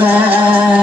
Love.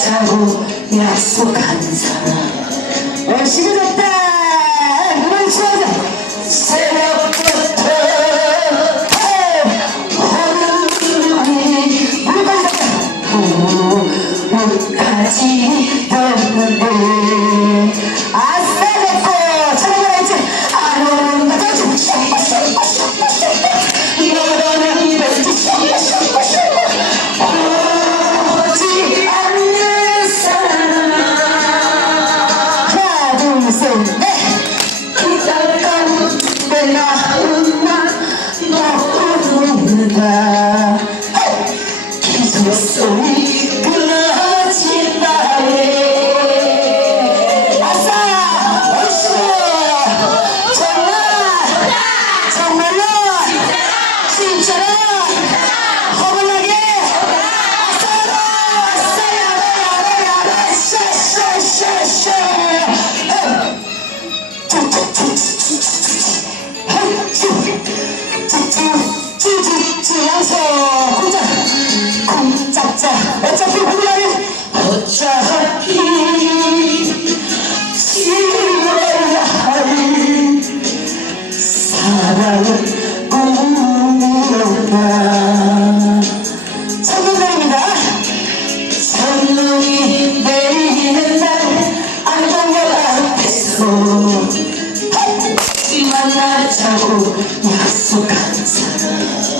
자고 약속한 사람. 어, 시작했다. 그만 치워자 새벽부터 하늘이 물건이다 내가 혼만 너도 모른다. 어! 계속 소리 끊어 지어서 공짜 공짜짜 어차피 우리는 어차피 지어야 할 사랑은 꿈이었나 청년입니다. 청년이 내리는 날 안동역 앞에서. 같이 만나자고 약속한 사람.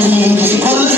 Gracias.